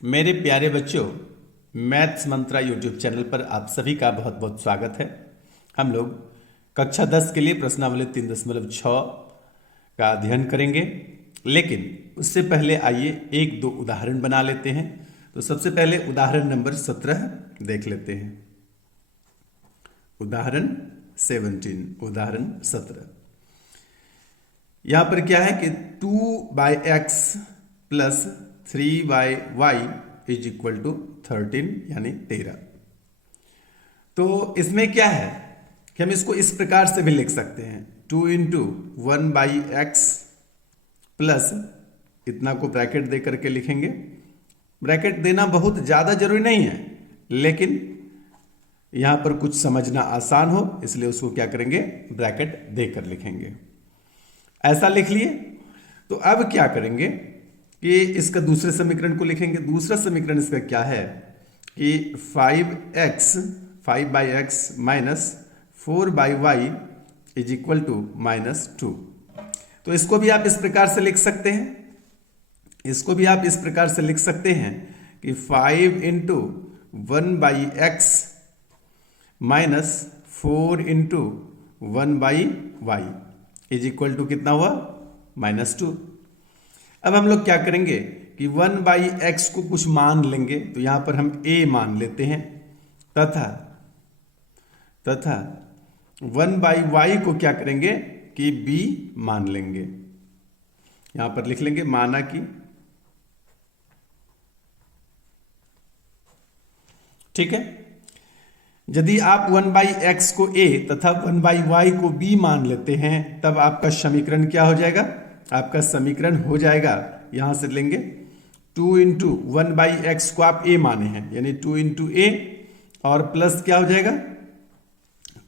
मेरे प्यारे बच्चों, मैथ्स मंत्रा यूट्यूब चैनल पर आप सभी का बहुत बहुत स्वागत है। हम लोग कक्षा 10 के लिए प्रश्नावली 3.6 का अध्ययन करेंगे, लेकिन उससे पहले आइए एक दो उदाहरण बना लेते हैं। तो सबसे पहले उदाहरण नंबर 17 देख लेते हैं। उदाहरण 17 यहां पर क्या है कि 2/x plus 3/y is equal to 13 यानी 13। तो इसमें क्या है कि हम इसको इस प्रकार से भी लिख सकते हैं, 2 इंटू 1/x प्लस इतना को ब्रैकेट दे करके लिखेंगे। ब्रैकेट देना बहुत ज़्यादा जरूरी नहीं है, लेकिन यहां पर कुछ समझना आसान हो इसलिए उसको क्या करेंगे, ब्रैकेट देकर लिखेंगे। ऐसा लिख लिए। तो अब क्या करेंगे कि इसका दूसरे समीकरण को लिखेंगे। दूसरा समीकरण इसका क्या है कि 5/x minus 4/y is equal to -2। तो इसको भी आप इस प्रकार से लिख सकते हैं। इसको भी आप इस प्रकार से लिख सकते हैं कि 5 into 1/x minus 4 into 1/y is equal to कितना हुआ, -2। अब हम लोग क्या करेंगे कि 1/x को कुछ मान लेंगे, तो यहां पर हम a मान लेते हैं तथा 1/y को क्या करेंगे कि b मान लेंगे। यहां पर लिख लेंगे माना कि, ठीक है। यदि आप 1/x को a तथा 1/y को b मान लेते हैं, तब आपका समीकरण क्या हो जाएगा, आपका समीकरण हो जाएगा, यहां से लेंगे 2 इंटू 1/x को आप a माने हैं यानी 2 इंटू ए और प्लस क्या हो जाएगा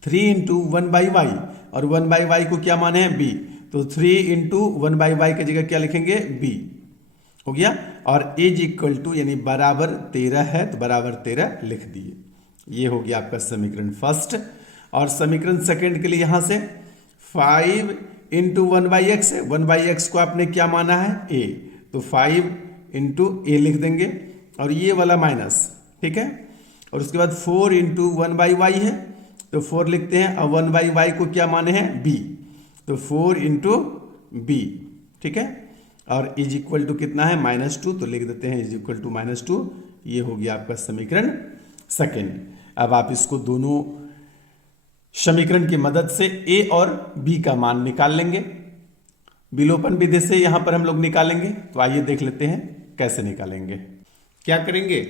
3 इंटू 1/y और 1/y को क्या माने हैं b, तो 3 इंटू 1/y की जगह क्या लिखेंगे b हो गया। और इज इक्वल टू यानी बराबर 13 है तो बराबर 13 लिख दिए। ये हो गया आपका समीकरण फर्स्ट। और समीकरण सेकंड के लिए यहां से 5 इंटू 1/x है, 1/x को आपने क्या माना है a, तो 5 इंटू ए लिख देंगे और ये वाला माइनस, ठीक है। और उसके बाद 4 इंटू 1/y है तो 4 लिखते हैं और 1/y को क्या माने हैं b, तो 4 इंटू बी, ठीक है। और इज इक्वल टू कितना है -2, तो लिख देते हैं इज इक्वल टू -2। ये हो गया आपका समीकरण सेकंड। अब आप इसको दोनों समीकरण की मदद से a और b का मान निकाल लेंगे। विलोपन विधि से यहां पर हम लोग निकालेंगे, तो आइए देख लेते हैं कैसे निकालेंगे। क्या करेंगे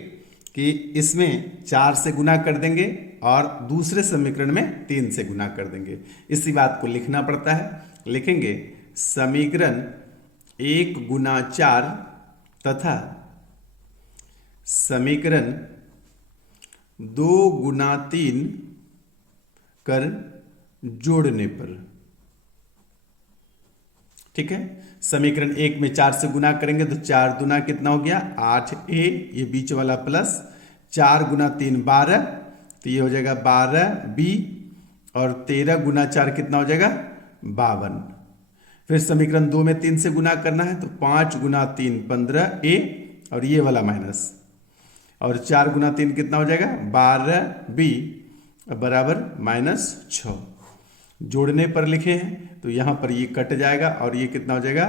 कि इसमें 4 से गुना कर देंगे और दूसरे समीकरण में 3 से गुना कर देंगे। इसी बात को लिखना पड़ता है। लिखेंगे समीकरण 1 गुना 4 तथा समीकरण 2 गुना 3 कर जोड़ने पर, ठीक है। समीकरण 1 में 4 से गुना करेंगे तो 4 दुना कितना हो गया 8a, ये बीच वाला प्लस 4 गुना 3 12, तो ये हो जाएगा 12b और 13 गुना 4 कितना हो जाएगा 52। फिर समीकरण 2 में 3 से गुना करना है तो 5 गुना 3 15a और ये वाला माइनस, और 4 गुना 3 कितना हो जाएगा 12b बराबर -6। जोड़ने पर लिखे हैं तो यहां पर ये कट जाएगा और ये कितना हो जाएगा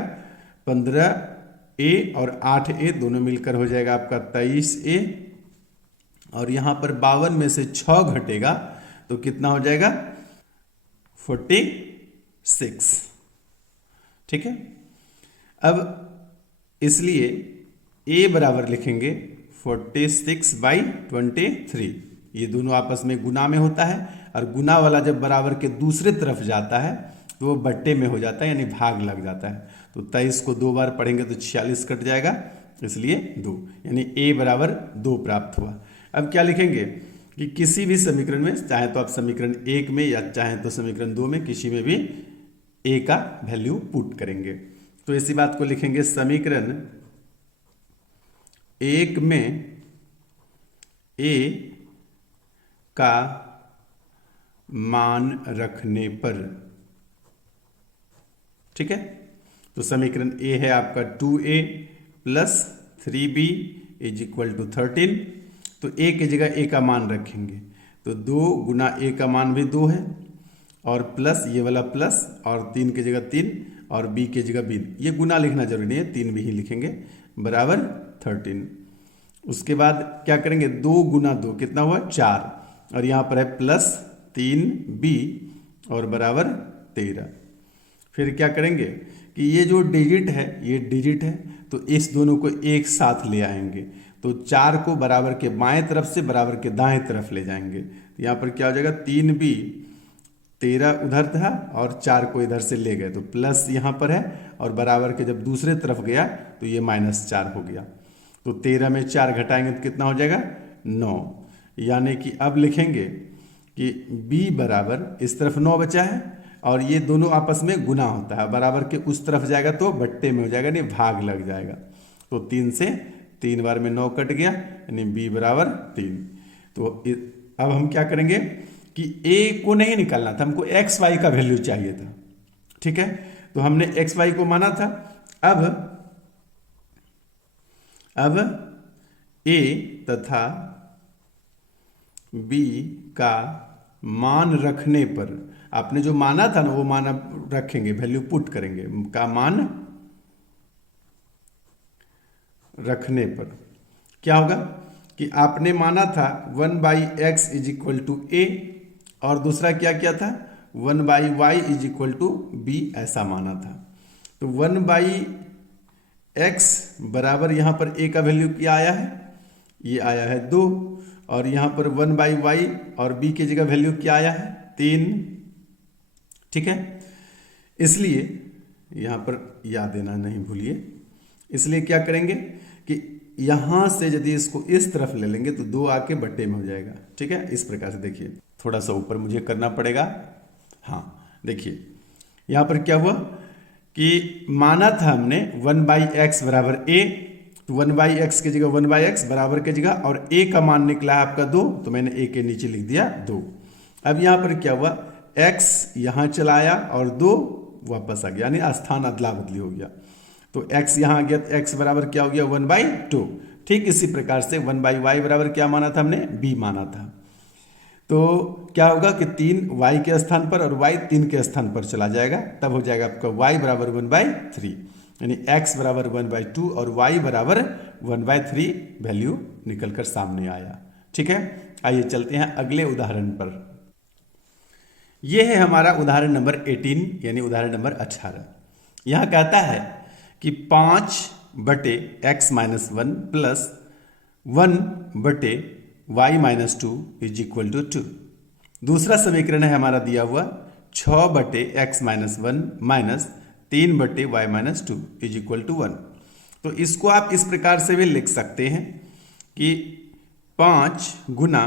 15a और 8a दोनों मिलकर हो जाएगा आपका 23a, और यहां पर 52 में से 6 घटेगा तो कितना हो जाएगा 46, ठीक है। अब इसलिए a बराबर लिखेंगे 46/23। ये दोनों आपस में गुना में होता है और गुना वाला जब बराबर के दूसरे तरफ जाता है तो वो बट्टे में हो जाता है यानी भाग लग जाता है। तो 23 को 2 बार पढ़ेंगे तो 46 कट जाएगा, इसलिए 2 यानी a बराबर 2 प्राप्त हुआ। अब क्या लिखेंगे कि किसी भी समीकरण में, चाहे तो आप समीकरण 1 में या चाहे तो समीकरण 2 में, किसी में भी a का वैल्यू पुट करेंगे। तो इसी बात को लिखेंगे समीकरण 1 में a का मान रखने पर, ठीक है। तो समीकरण a है आपका 2a plus 3b is equal to 13। तो a की जगह a का मान रखेंगे, तो 2 गुना a का मान भी 2 है, और प्लस ये वाला प्लस, और 3 की जगह 3, और b की जगह b। ये गुना लिखना जरूरी नहीं है, 3 भी ही लिखेंगे, बराबर 13। उसके बाद क्या करेंगे, 2 गुना 2 कितना हुआ 4, और यहाँ पर है प्लस 3b और बराबर 13। फिर क्या करेंगे कि ये जो डिजिट है ये डिजिट है, तो इस दोनों को एक साथ ले आएंगे, तो 4 को बराबर के बाएं तरफ से बराबर के दाएं तरफ ले जाएंगे। तो यहाँ पर क्या हो जाएगा, 3b, 13 उधर था और 4 को इधर से ले गए, तो प्लस यहाँ पर है, और बराबर के जब दूसरे तरफ गया तो ये -4 हो गया। तो 13 में 4 घटाएंगे तो कितना हो जाएगा 9। यानी कि अब लिखेंगे कि b बराबर, इस तरफ 9 बचा है और ये दोनों आपस में गुना होता है, बराबर के उस तरफ जाएगा तो बट्टे में हो जाएगा, नहीं भाग लग जाएगा। तो 3 से 3 बार में 9 कट गया, यानी b बराबर 3। तो अब हम क्या करेंगे कि a को नहीं निकालना था, हमको x y का वैल्यू चाहिए था, ठीक है। तो हमने x y को माना था। अब a तथा b का मान रखने पर, आपने जो माना था ना वो मान रखेंगे, वैल्यू पुट करेंगे, का मान रखने पर क्या होगा कि आपने माना था 1/x is equal to a, और दूसरा क्या किया था 1/y is equal to b, ऐसा माना था। तो 1/x बराबर यहाँ पर a का वैल्यू क्या आया है, ये आया है 2, और यहाँ पर 1/y और b की जगह वैल्यू क्या आया है 3, ठीक है। इसलिए यहाँ पर याद देना नहीं भूलिए। इसलिए क्या करेंगे कि यहाँ से यदि इसको इस तरफ ले लेंगे तो 2 आके बट्टे में हो जाएगा, ठीक है। इस प्रकार से देखिए, थोड़ा सा ऊपर मुझे करना पड़ेगा। हाँ देखिए, यहाँ पर क्या हुआ कि माना था हमने 1/x बराबर a, तो 1/x की जगह 1/x बराबर की जगह, और a का मान निकला है आपका 2, तो मैंने a के नीचे लिख दिया 2। अब यहाँ पर क्या हुआ, x यहाँ चला आया और 2 वापस आ गया, यानी स्थान अदला बदली हो गया। तो x यहाँ आ गया, तो x बराबर क्या हो गया 1/2। ठीक इसी प्रकार से 1/y बराबर क्या माना था हमने, b माना था। तो क्या होगा कि 3 y के स्थान पर और y 3 के स्थान पर चला जाएगा, तब हो जाएगा आपका y बराबर 1/3, यानी x बराबर 1/2 और y बराबर 1/3 वैल्यू निकलकर सामने आया। ठीक है, आइए चलते हैं अगले उदाहरण पर। यह है हमारा उदाहरण नंबर 18, यानी उदाहरण नंबर 18। यहां कहता है कि 5/x-1 plus 1/y-2 is equal to 2। दूसरा समीकरण है हमारा दिया हुआ 6/x-1 minus 3/y-2 is equal to 1। तो इसको आप इस प्रकार से भी लिख सकते हैं कि 5 गुना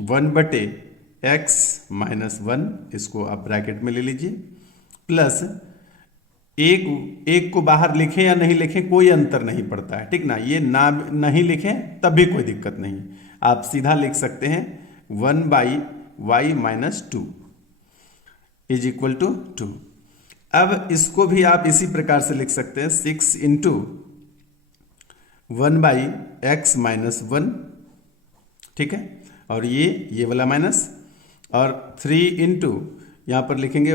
1/x-1, इसको आप ब्रैकेट में ले लीजिए, प्लस एक को बाहर लिखें या नहीं लिखें कोई अंतर नहीं पड़ता है, ठीक ना। ये ना नहीं लिखें तब भी कोई दिक्कत नहीं, आप सीधा लिख सकते हैं 1/y-2 इज इक्वल टू 2। अब इसको भी आप इसी प्रकार से लिख सकते हैं 6 इंटू 1/x-1, ठीक है, और ये वाला माइनस, और 3 इंटू यहाँ पर लिखेंगे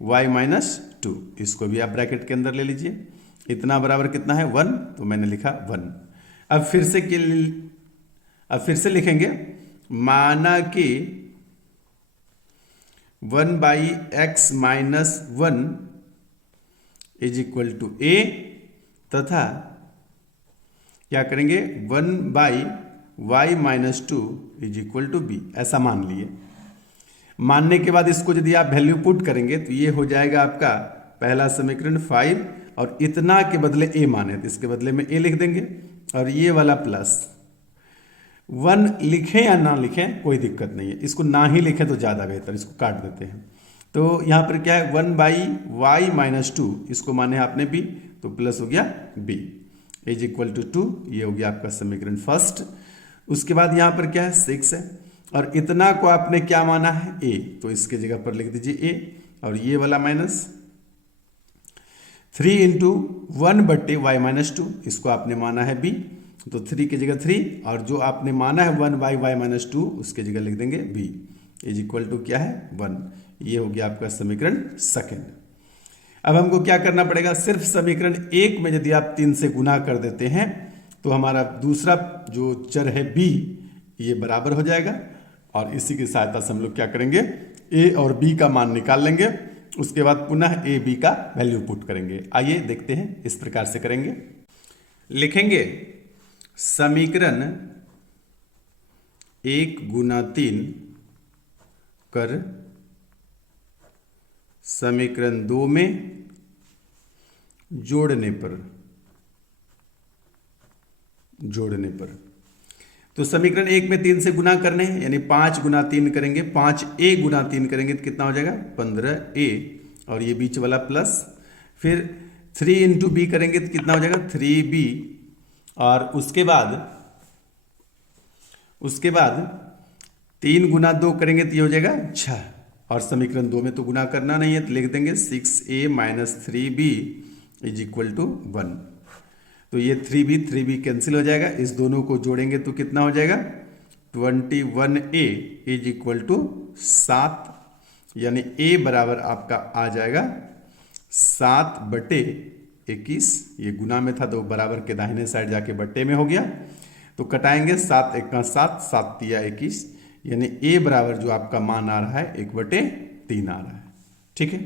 1/y-2, इसको भी आप ब्रैकेट के अंदर ले लीजिए। इतना बराबर कितना है 1, तो मैंने लिखा 1। अब फिर से लिखेंगे, माना कि 1/x-1 is equal to a, तथा क्या करेंगे 1/y-2 is equal to b, ऐसा मान लिए। मानने के बाद इसको यदि आप वैल्यू पुट करेंगे तो ये हो जाएगा आपका पहला समीकरण 5, और इतना के बदले a माने तो इसके बदले में a लिख देंगे, और ये वाला प्लस 1 लिखें या ना लिखें कोई दिक्कत नहीं है, इसको ना ही लिखें तो ज़्यादा बेहतर, इसको काट देते हैं। तो यहाँ पर क्या है 1/y-2, इसको माने आपने b, तो प्लस हो गया b इज इक्वल टू 2, ये हो गया आपका समीकरण फर्स्ट। उसके बाद यहाँ पर क्या है 6 है, और इतना को आपने क्या माना है a, तो इसके जगह पर लिख दीजिए a, और ये वाला माइनस 3 इंटू 1/y-2, इसको आपने माना है b, तो 3 की जगह 3, और जो आपने माना है 1/y-2 उसके जगह लिख देंगे b इज इक्वल टू क्या है 1। ये हो गया आपका समीकरण सेकंड। अब हमको क्या करना पड़ेगा, सिर्फ समीकरण 1 में यदि आप 3 से गुना कर देते हैं तो हमारा दूसरा जो चर है b ये बराबर हो जाएगा, और इसी की सहायता से हम लोग क्या करेंगे, a और b का मान निकाल लेंगे, उसके बाद पुनः a b का वैल्यू पुट करेंगे। आइए देखते हैं, इस प्रकार से करेंगे। लिखेंगे समीकरण 1 गुना 3 कर समीकरण 2 में जोड़ने पर तो समीकरण 1 में 3 से गुना करने हैं, यानी 5 गुना 3 करेंगे, 5a गुना 3 करेंगे तो कितना हो जाएगा 15a, और ये बीच वाला प्लस, फिर 3 इंटू बी करेंगे तो कितना हो जाएगा 3b, और उसके बाद 3 गुना 2 करेंगे तो ये हो जाएगा 6, और समीकरण 2 में तो गुना करना नहीं है तो लिख देंगे 6a minus 3b is equal to 1। तो ये 3b कैंसिल हो जाएगा, इस दोनों को जोड़ेंगे तो कितना हो जाएगा 21a इज इक्वल टू 7, यानी a बराबर आपका आ जाएगा 7/21। ये गुना में था तो बराबर के दाहिने साइड जाके बट्टे में हो गया, तो कटाएंगे 7 × 7, 7 × 21, यानी a बराबर जो आपका मान आ रहा है 1/3 आ रहा है। ठीक है,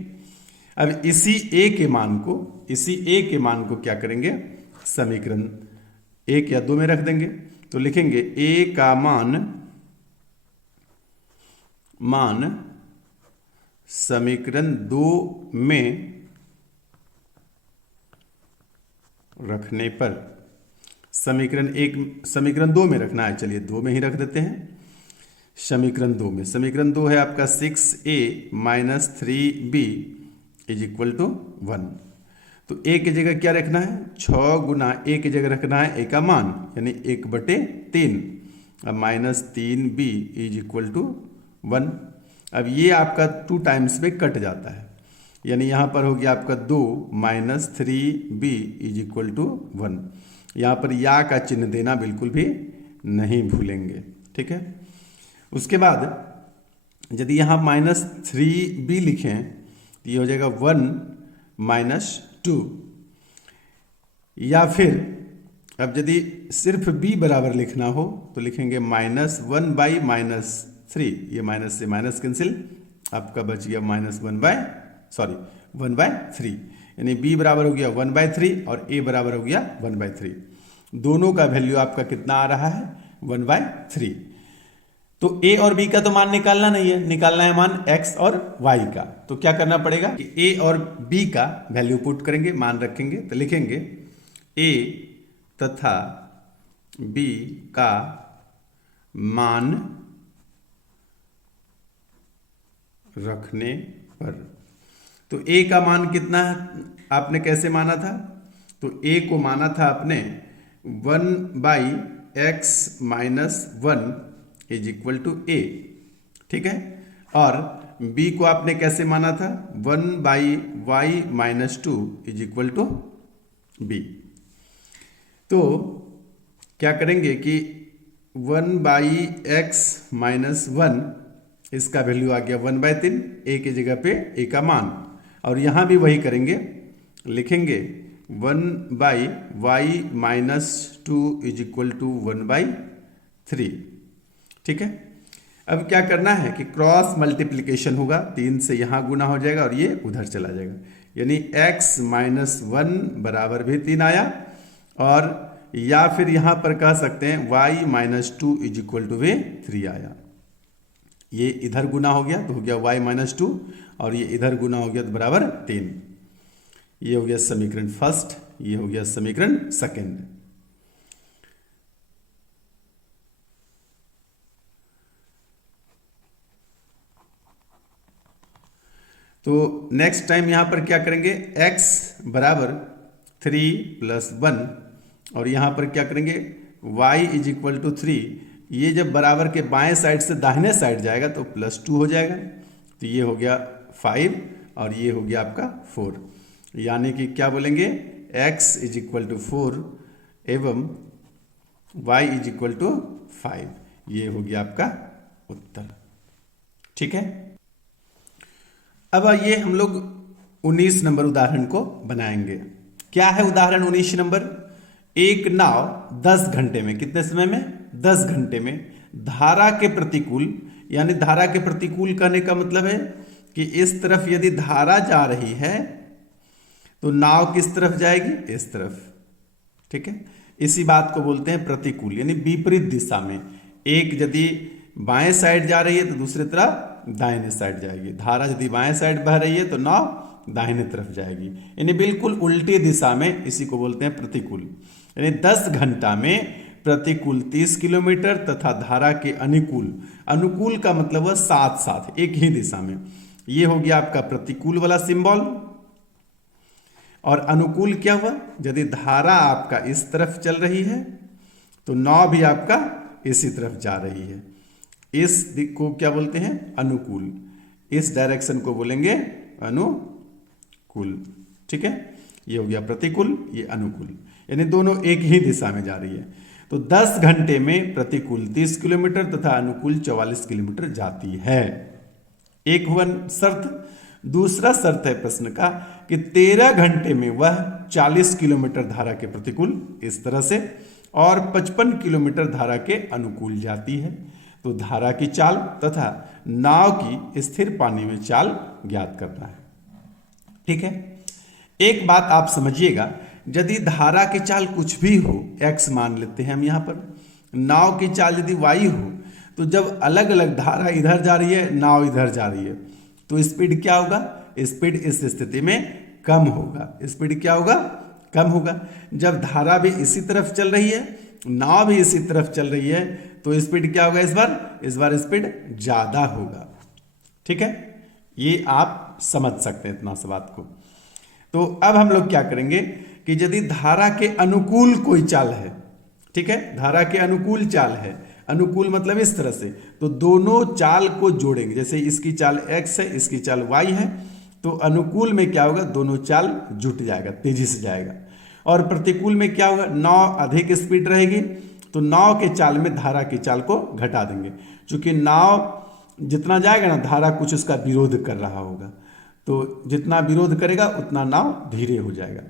अब इसी a के मान को क्या करेंगे, समीकरण 1 या 2 में रख देंगे, तो लिखेंगे a का मान समीकरण 2 में रखने पर, समीकरण 2 में रखना है, चलिए 2 में ही रख देते हैं। समीकरण 2 है आपका 6a minus 3b is equal to 1। तो a की जगह क्या रखना है, 6 गुना a की जगह रखना है a का मान, यानी 1/3, अब minus 3b is equal to 1। अब ये आपका 2 टाइम्स में कट जाता है, यानी यहाँ पर हो गया आपका 2 minus 3b is equal to 1। यहाँ पर या का चिन्ह देना बिल्कुल भी नहीं भूलेंगे। ठीक है, उसके बाद यदि यहाँ माइनस 3b लिखें तो ये हो जाएगा 1 माइनस 2, या फिर अब यदि सिर्फ b बराबर लिखना हो तो लिखेंगे -1/-3, ये माइनस से माइनस कैंसिल, आपका बच गया -1/3, यानी b बराबर हो गया 1/3 और a बराबर हो गया 1/3। दोनों का वैल्यू आपका कितना आ रहा है 1/3। तो a और b का तो मान निकालना नहीं है, निकालना है मान x और y का। तो क्या करना पड़ेगा कि a और b का वैल्यू पुट करेंगे, मान रखेंगे, तो लिखेंगे a तथा b का मान रखने पर। तो a का मान कितना आपने कैसे माना था, तो a को माना था आपने 1/x-1 is equal to a। ठीक है, और b को आपने कैसे माना था 1/y-2 is equal to b। तो क्या करेंगे कि 1/x-1 इसका वैल्यू आ गया 1/3, a की जगह पे a का मान, और यहां भी वही करेंगे, लिखेंगे 1/y-2 इज इक्वल टू 1/3। ठीक है, अब क्या करना है कि क्रॉस मल्टीप्लिकेशन होगा, 3 से यहां गुना हो जाएगा और ये उधर चला जाएगा, यानी x-1 बराबर भी 3 आया, और या फिर यहां पर कह सकते हैं y-2 इज इक्वल टू भी 3 आया। ये इधर गुना हो गया तो हो गया y-2, और ये इधर गुना हो गया तो बराबर 3। ये हो गया समीकरण फर्स्ट, ये हो गया समीकरण सेकंड। तो नेक्स्ट टाइम यहां पर क्या करेंगे, x बराबर 3 + 1, और यहां पर क्या करेंगे y इज इक्वल टू 3। ये जब बराबर के बाएं साइड से दाहिने साइड जाएगा तो +2 हो जाएगा, तो ये हो गया 5 और ये हो गया आपका 4। यानी कि क्या बोलेंगे, x इज इक्वल टू 4 एवं y इज इक्वल टू 5। ये हो गया आपका उत्तर। ठीक है, अब ये हम लोग 19 नंबर उदाहरण को बनाएंगे। क्या है उदाहरण 19 नंबर? एक नाव 10 घंटे में, कितने समय में? 10 घंटे में धारा के प्रतिकूल, यानी धारा के प्रतिकूल कहने का मतलब है कि इस तरफ यदि धारा जा रही है तो नाव किस तरफ जाएगी? इस तरफ। ठीक है, इसी बात को बोलते हैं प्रतिकूल, यानी विपरीत दिशा में। एक यदि बाएं साइड जा रही है तो दूसरी तरफ दाहिने साइड जाएगी। धारा यदि बाएं साइड बह रही है तो नाव दाहिने तरफ जाएगी, यानी बिल्कुल उल्टी दिशा में। इसी को बोलते हैं प्रतिकूल। यानी 10 घंटा में प्रतिकूल 30 किलोमीटर तथा धारा के अनुकूल, अनुकूल का मतलब है साथ साथ, एक ही दिशा में। ये हो गया आपका प्रतिकूल वाला सिंबल। और अनुकूल क्या हुआ? यदि धारा आपका इस तरफ चल रही है तो नाव भी आपका इसी तरफ जा रही है। इस दिक को क्या बोलते हैं? अनुकूल। इस डायरेक्शन को बोलेंगे अनुकूल। ठीक है, ये हो गया प्रतिकूल, ये अनुकूल, यानी दोनों एक ही दिशा में जा रही है। तो 10 घंटे में प्रतिकूल 30 किलोमीटर तथा अनुकूल 44 किलोमीटर जाती है। एक हुआ शर्त। दूसरा शर्त है प्रश्न का कि 13 घंटे में वह 40 किलोमीटर धारा के प्रतिकूल इस तरह से और 55 किलोमीटर धारा के अनुकूल जाती है। तो धारा की चाल तथा नाव की स्थिर पानी में चाल ज्ञात करना है। ठीक है, एक बात आप समझिएगा, यदि धारा की चाल कुछ भी हो, x मान लेते हैं हम यहां पर, नाव की चाल यदि y हो, तो जब अलग अलग धारा इधर जा रही है, नाव इधर जा रही है, तो स्पीड क्या होगा? स्पीड इस स्थिति में कम होगा। स्पीड क्या होगा? कम होगा। जब धारा भी इसी तरफ चल रही है, नाव भी इसी तरफ चल रही है, तो स्पीड क्या होगा? इस बार स्पीड ज्यादा होगा। ठीक है, ये आप समझ सकते हैं इतना सा बात को। तो अब हम लोग क्या करेंगे कि यदि धारा के अनुकूल कोई चाल है, ठीक है, धारा के अनुकूल चाल है, अनुकूल मतलब इस तरह से, तो दोनों चाल को जोड़ेंगे। जैसे इसकी चाल x है, इसकी चाल y है, तो अनुकूल में क्या होगा? दोनों चाल जुट जाएगा, तेजी से जाएगा। और प्रतिकूल में क्या होगा? नाव अधिक स्पीड रहेगी, तो नाव के चाल में धारा की चाल को घटा देंगे। क्योंकि नाव जितना जाएगा ना, धारा कुछ उसका विरोध कर रहा होगा, तो जितना विरोध करेगा उतना नाव धीरे हो जाएगा।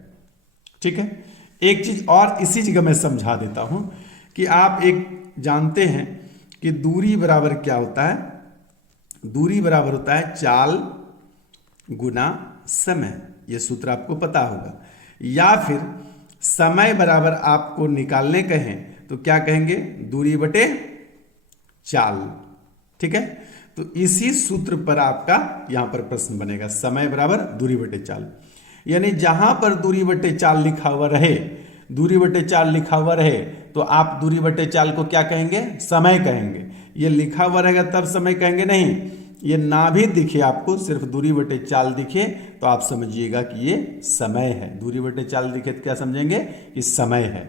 ठीक है, एक चीज और इसी जगह मैं समझा देता हूं कि आप एक जानते हैं कि दूरी बराबर क्या होता है? दूरी बराबर होता है चाल गुना समय। यह सूत्र आपको पता होगा। या फिर समय बराबर आपको निकालने कहें तो क्या कहेंगे? दूरी बटे चाल। ठीक है, तो इसी सूत्र पर आपका यहां पर प्रश्न बनेगा, समय बराबर दूरी बटे चाल। यानी जहां पर दूरी बटे चाल लिखा हुआ रहे, दूरी बटे चाल लिखा हुआ रहे, तो आप दूरी बटे चाल को क्या कहेंगे? समय कहेंगे। ये लिखा हुआ रहेगा तब समय कहेंगे नहीं। ये ना भी दिखे आपको, सिर्फ दूरी बटे चाल दिखे, तो आप समझिएगा कि ये समय है। दूरी बटे चाल दिखे तो क्या समझेंगे? कि समय है।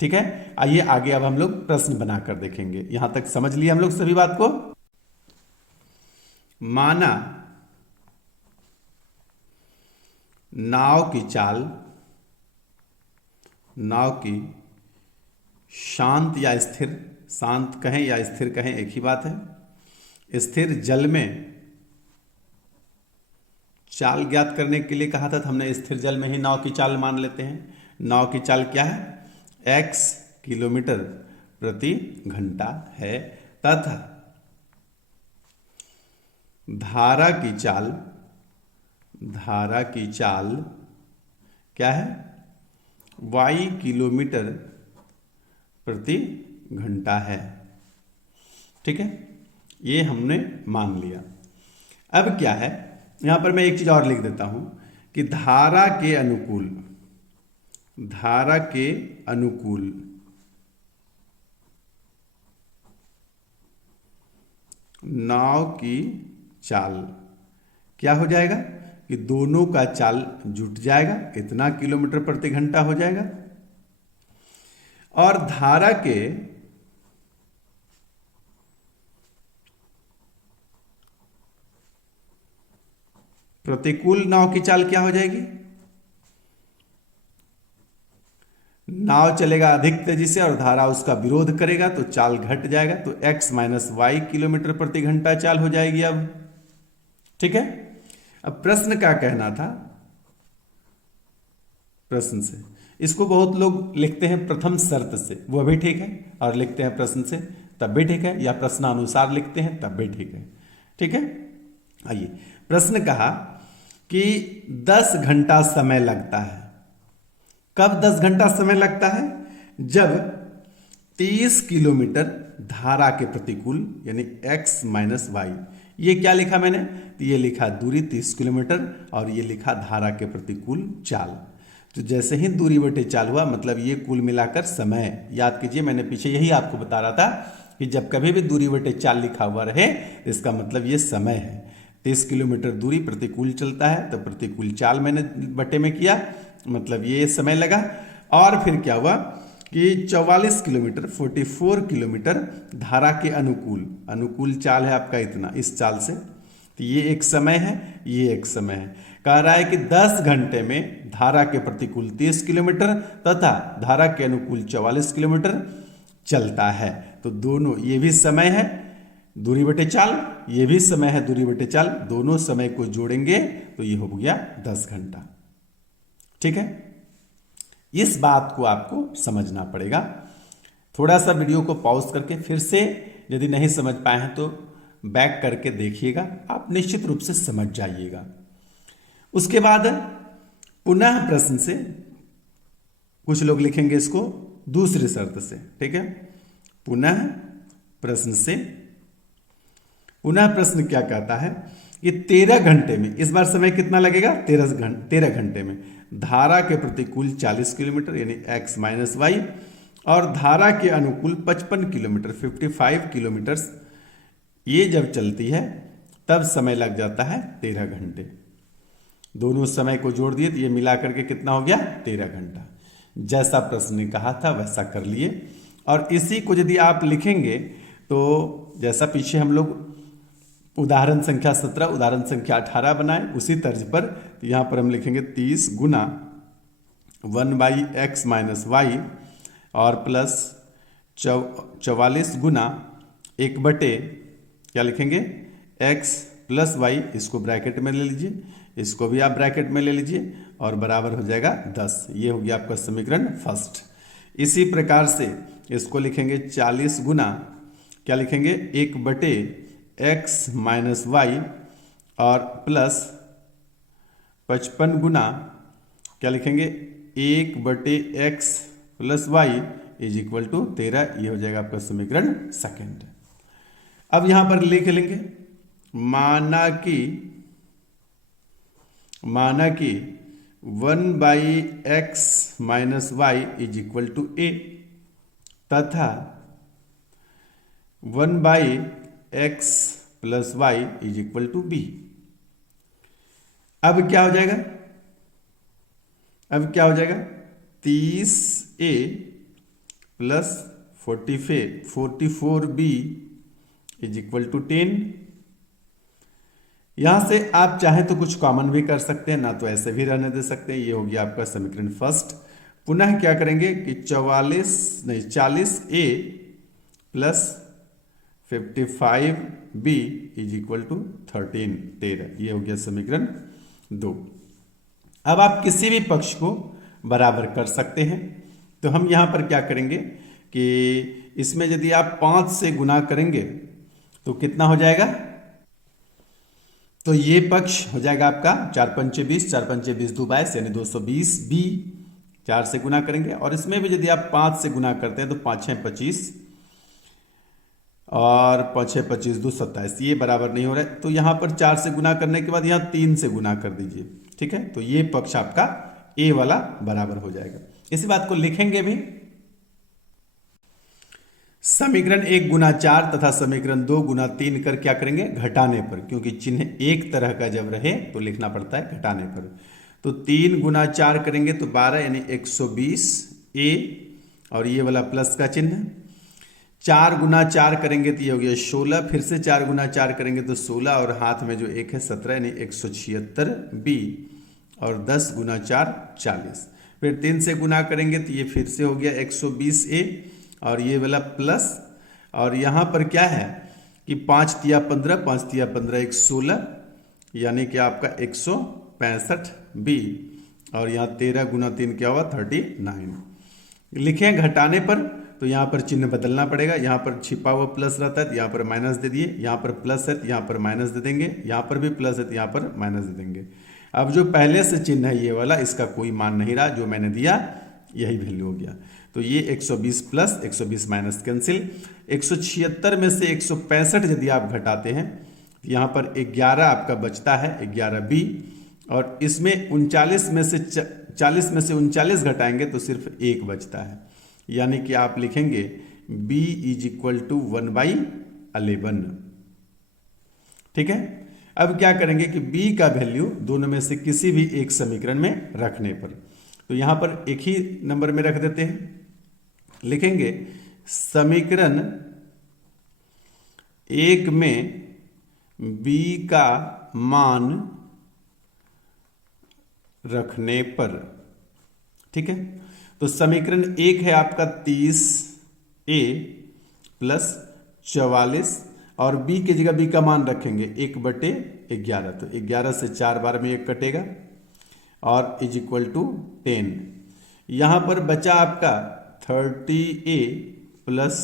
ठीक है, आइए आगे अब हम लोग प्रश्न बनाकर देखेंगे। यहां तक समझ लिए हम लोग सभी बात को। माना नाव की चाल, नाव की शांत या स्थिर, शांत कहें या स्थिर कहें एक ही बात है, स्थिर जल में चाल ज्ञात करने के लिए कहा था, तो हमने स्थिर जल में ही नाव की चाल मान लेते हैं। नाव की चाल क्या है? x किलोमीटर प्रति घंटा है तथा धारा की चाल, धारा की चाल क्या है? y किलोमीटर प्रति घंटा है। ठीक है, ये हमने मान लिया। अब क्या है, यहां पर मैं एक चीज और लिख देता हूं कि धारा के अनुकूल, धारा के अनुकूल नाव की चाल क्या हो जाएगा? कि दोनों का चाल जुट जाएगा, इतना किलोमीटर प्रति घंटा हो जाएगा। और धारा के प्रतिकूल नाव की चाल क्या हो जाएगी? नाव चलेगा अधिक तेजी से और धारा उसका विरोध करेगा तो चाल घट जाएगा, तो x माइनस वाई किलोमीटर प्रति घंटा चाल हो जाएगी अब। ठीक है, अब प्रश्न का कहना था, प्रश्न से इसको बहुत लोग लिखते हैं प्रथम शर्त से, वो भी ठीक है, और लिखते हैं प्रश्न से तब भी ठीक है, या प्रश्नानुसार लिखते हैं तब भी ठीक है। ठीक है, आइए प्रश्न कहा कि 10 घंटा समय लगता है। कब 10 घंटा समय लगता है? जब 30 किलोमीटर धारा के प्रतिकूल यानी x माइनस वाई, ये क्या लिखा मैंने? तो ये लिखा दूरी 30 किलोमीटर और ये लिखा धारा के प्रतिकूल चाल। तो जैसे ही दूरी बटे चाल हुआ मतलब ये कुल मिलाकर समय। याद कीजिए मैंने पीछे यही आपको बता रहा था कि जब कभी भी दूरी बटे चाल लिखा हुआ रहे इसका मतलब ये समय है। 30 किलोमीटर दूरी प्रतिकूल चलता है तो प्रतिकूल चाल मैंने बटे में किया, मतलब ये समय लगा। और फिर क्या हुआ कि 44 किलोमीटर 44 किलोमीटर धारा के अनुकूल, अनुकूल चाल है आपका इतना, इस चाल से, तो ये एक समय है, ये एक समय है। कह रहा है कि 10 घंटे में धारा के प्रतिकूल 30 किलोमीटर तथा धारा के अनुकूल 44 किलोमीटर चलता है। तो दोनों, ये भी समय है दूरी बटे चाल, ये भी समय है दूरी बटे चाल, दोनों समय को जोड़ेंगे तो ये हो गया 10 घंटा। ठीक है, इस बात को आपको समझना पड़ेगा। थोड़ा सा वीडियो को पॉज करके फिर से यदि नहीं समझ पाए हैं तो बैक करके देखिएगा, आप निश्चित रूप से समझ जाइएगा। उसके बाद पुनः प्रश्न से, कुछ लोग लिखेंगे इसको दूसरी शर्त से। ठीक है, पुनः प्रश्न से, पुनः प्रश्न क्या कहता है कि 13 घंटे में, इस बार समय कितना लगेगा? 13 घंटे में धारा के प्रतिकूल 40 किलोमीटर यानी x माइनस वाई और धारा के अनुकूल 55 किलोमीटर 55 किलोमीटर, ये जब चलती है तब समय लग जाता है 13 घंटे। दोनों समय को जोड़ दिए तो ये मिला करके कितना हो गया? 13 घंटा। जैसा प्रश्न ने कहा था वैसा कर लिए। और इसी को यदि आप लिखेंगे तो जैसा पीछे हम लोग उदाहरण संख्या 17 उदाहरण संख्या 18 बनाए उसी तर्ज पर, तो यहाँ पर हम लिखेंगे 30 गुना 1/x माइनस वाई और प्लस 44 गुना 1/, क्या लिखेंगे? x प्लस वाई, इसको ब्रैकेट में ले लीजिए, इसको भी आप ब्रैकेट में ले लीजिए और बराबर हो जाएगा 10। ये हो गया आपका समीकरण फर्स्ट। इसी प्रकार से इसको लिखेंगे 40 गुना, क्या लिखेंगे? 1/x माइनस वाई और प्लस 55 गुना, क्या लिखेंगे? 1/x plus Y is equal to 13। ये हो जाएगा आपका समीकरण सेकंड। अब यहां पर लिख लेंगे माना कि 1/x minus Y is equal to a तथा 1/x plus Y is equal to b। अब क्या हो जाएगा? अब क्या हो जाएगा? 30a plus 44b is equal to 10। यहां से आप चाहें तो कुछ कॉमन भी कर सकते हैं, ना तो ऐसे भी रहने दे सकते हैं। ये हो गया आपका समीकरण फर्स्ट। पुनः क्या करेंगे कि 40a plus 55b is equal to 13। ये हो गया समीकरण 2। अब आप किसी भी पक्ष को बराबर कर सकते हैं, तो हम यहां पर क्या करेंगे कि इसमें यदि आप 5 से गुना करेंगे तो कितना हो जाएगा? तो ये पक्ष हो जाएगा आपका 4×5 = 20, 4×5 = 20, 2 22 यानी 220b। 4 से गुना करेंगे और इसमें भी यदि आप 5 से गुना करते हैं तो 5×6 = 25 और 5×6 = 25, 2 27। ये बराबर नहीं हो रहा है तो यहां पर 4 से गुना करने के बाद यहां 3 से गुना कर दीजिए। ठीक है, तो ये पक्ष आपका a वाला बराबर हो जाएगा। इसी बात को लिखेंगे भी, समीकरण 1 गुना 4 तथा समीकरण 2 गुना 3 कर क्या करेंगे? घटाने पर, क्योंकि चिन्ह एक तरह का जब रहे तो लिखना पड़ता है घटाने पर। तो 3 गुना 4 करेंगे तो 12 यानी 120a और ये वाला प्लस का चिन्ह। 4 गुना 4 करेंगे तो ये हो गया 16, फिर से 4 गुना 4 करेंगे तो 16 और हाथ में जो 1 है 17 यानी 176b और 10 गुना 4 40। फिर 3 से गुना करेंगे तो ये फिर से हो गया 120A, और ये वाला प्लस, और यहाँ पर क्या है कि 5 तिया 15, 5 तिया 15 116, यानी कि आपका 165B, और यहाँ 13 गुना 3 क्या हुआ 39। लिखें घटाने पर तो यहाँ पर चिन्ह बदलना पड़ेगा, यहाँ पर छिपा हुआ प्लस रहता है तो यहाँ पर माइनस दे दिए, यहाँ पर प्लस है तो यहाँ पर माइनस दे देंगे, यहाँ पर भी प्लस है तो यहाँ पर माइनस दे देंगे। अब जो पहले से चिन्ह है ये वाला, इसका कोई मान नहीं रहा, जो मैंने दिया यही वैल्यू हो गया। तो ये 120 प्लस 120 माइनस कैंसिल। 176 में से 165 यदि आप घटाते हैं तो यहाँ पर 11 आपका बचता है, 11B, और इसमें 39 में से 40 में से 39 घटाएंगे तो सिर्फ 1 बचता है, यानी कि आप लिखेंगे B इज इक्वल टू 1/11। ठीक है, अब क्या करेंगे कि B का वैल्यू दोनों में से किसी भी एक समीकरण में रखने पर, तो यहां पर एक ही नंबर में रख देते हैं। लिखेंगे समीकरण 1 में B का मान रखने पर। ठीक है, तो समीकरण 1 है आपका 30A प्लस 44, और B की जगह B का मान रखेंगे 1/11, तो 11 से 4 बार में 1 कटेगा, और इज इक्वल टू 10। यहाँ पर बचा आपका 30A plus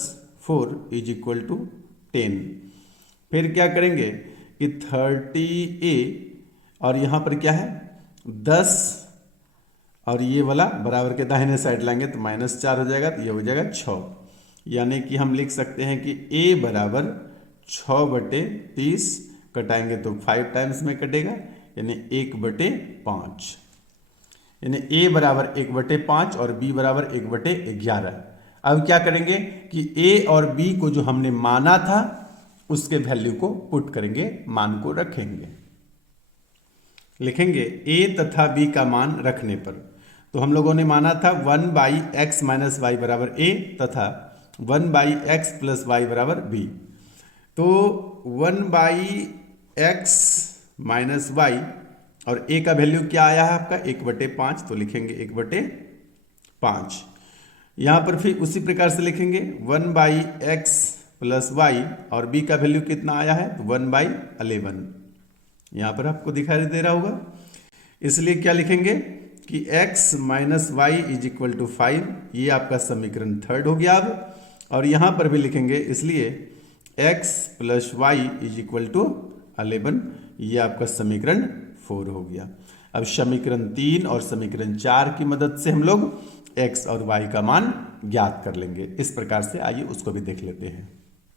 4 is equal to 10। फिर क्या करेंगे कि 30A और यहाँ पर क्या है 10, और ये वाला बराबर के दाहिने साइड लाएंगे तो -4 हो जाएगा, तो ये हो जाएगा 6, यानी कि हम लिख सकते हैं कि A बराबर 6/30, कटाएंगे तो 5 टाइम्स में कटेगा, यानी 1/5, यानी A बराबर 1/5 और B बराबर 1/11। अब क्या करेंगे कि A और B को जो हमने माना था उसके वैल्यू को पुट करेंगे, मान को रखेंगे। लिखेंगे A तथा B का मान रखने पर, तो हम लोगों ने माना था 1/x माइनस वाई बराबर A तथा 1/x प्लस वाई बराबर B। तो 1/x माइनस वाई और A का वैल्यू क्या आया है आपका 1/5, तो लिखेंगे 1/5। यहां पर फिर उसी प्रकार से लिखेंगे 1/x प्लस वाई, और B का वैल्यू कितना आया है तो 1/11। यहां पर आपको दिखाई दे रहा होगा, इसलिए क्या लिखेंगे कि x minus Y is equal to 5, ये आपका समीकरण 3 हो गया अब। और यहां पर भी लिखेंगे, इसलिए x plus Y is equal to 11, ये आपका समीकरण 4 हो गया। अब समीकरण 3 और समीकरण 4 की मदद से हम लोग x और y का मान ज्ञात कर लेंगे। इस प्रकार से आइए उसको भी देख लेते हैं।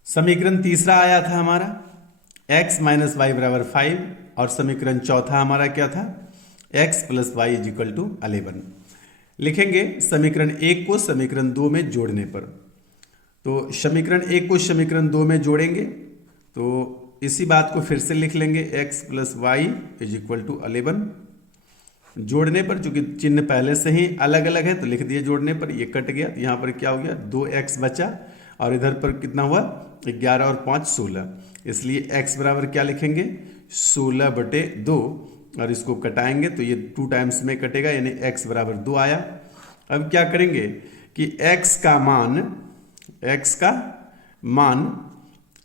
समीकरण तीसरा आया था हमारा x माइनस वाई बराबर 5, और समीकरण चौथा हमारा क्या था x plus Y is equal to 11। लिखेंगे समीकरण 1 को समीकरण 2 में जोड़ने पर, तो समीकरण 1 को समीकरण 2 में जोड़ेंगे तो इसी बात को फिर से लिख लेंगे x plus Y is equal to 11। जोड़ने पर चूंकि चिन्ह पहले से ही अलग अलग है तो लिख दिए जोड़ने पर, ये कट गया, तो यहाँ पर क्या हो गया 2x बचा, और इधर पर कितना हुआ 11 और 5 16, इसलिए x बराबर क्या लिखेंगे 16/2, और इसको कटाएंगे तो ये 2 टाइम्स में कटेगा, यानी x बराबर 2 आया। अब क्या करेंगे कि x का मान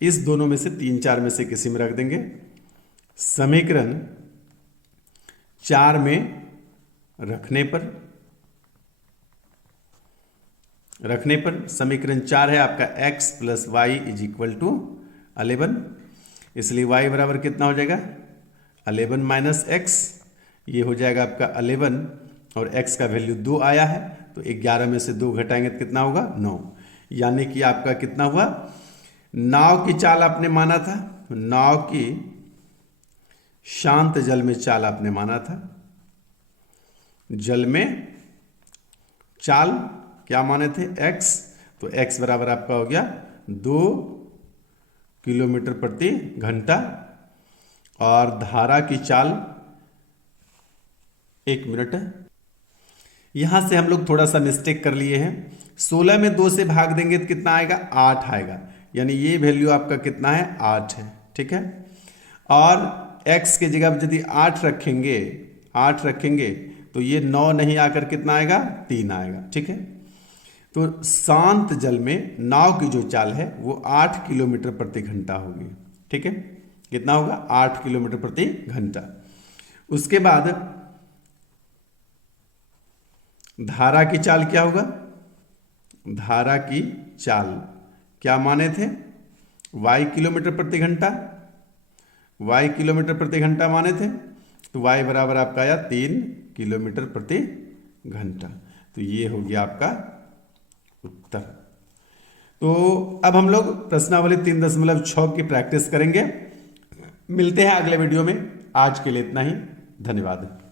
इस दोनों में से 3 4 में से किसी में रख देंगे। समीकरण 4 में रखने पर समीकरण 4 है आपका x plus Y is equal to 11, इसलिए y बराबर कितना हो जाएगा 11 माइनस x, ये हो जाएगा आपका 11, और x का वैल्यू 2 आया है, तो 11 में से 2 घटाएंगे तो कितना होगा 9, यानी कि आपका कितना हुआ, नाव की चाल आपने माना था, नाव की शांत जल में चाल आपने माना था, जल में चाल क्या माने थे x, तो x बराबर आपका हो गया 2 किलोमीटर प्रति घंटा, और धारा की चाल 1 मिनट है। यहां से हम लोग थोड़ा सा मिस्टेक कर लिए हैं, 16 में 2 से भाग देंगे तो कितना आएगा 8 आएगा, यानी ये वैल्यू आपका कितना है 8 है। ठीक है, और x की जगह यदि 8 रखेंगे तो ये 9 नहीं आकर कितना आएगा, 3 आएगा। ठीक है, तो शांत जल में नाव की जो चाल है वो 8 किलोमीटर प्रति घंटा होगी। ठीक है, कितना होगा, 8 किलोमीटर प्रति घंटा। उसके बाद धारा की चाल क्या होगा, धारा की चाल क्या माने थे, y किलोमीटर प्रति घंटा, y किलोमीटर प्रति घंटा माने थे, तो y बराबर आपका आया 3 किलोमीटर प्रति घंटा। तो ये हो गया आपका उत्तर। तो अब हम लोग प्रश्नावली 3.6 की प्रैक्टिस करेंगे। मिलते हैं अगले वीडियो में। आज के लिए इतना ही, धन्यवाद।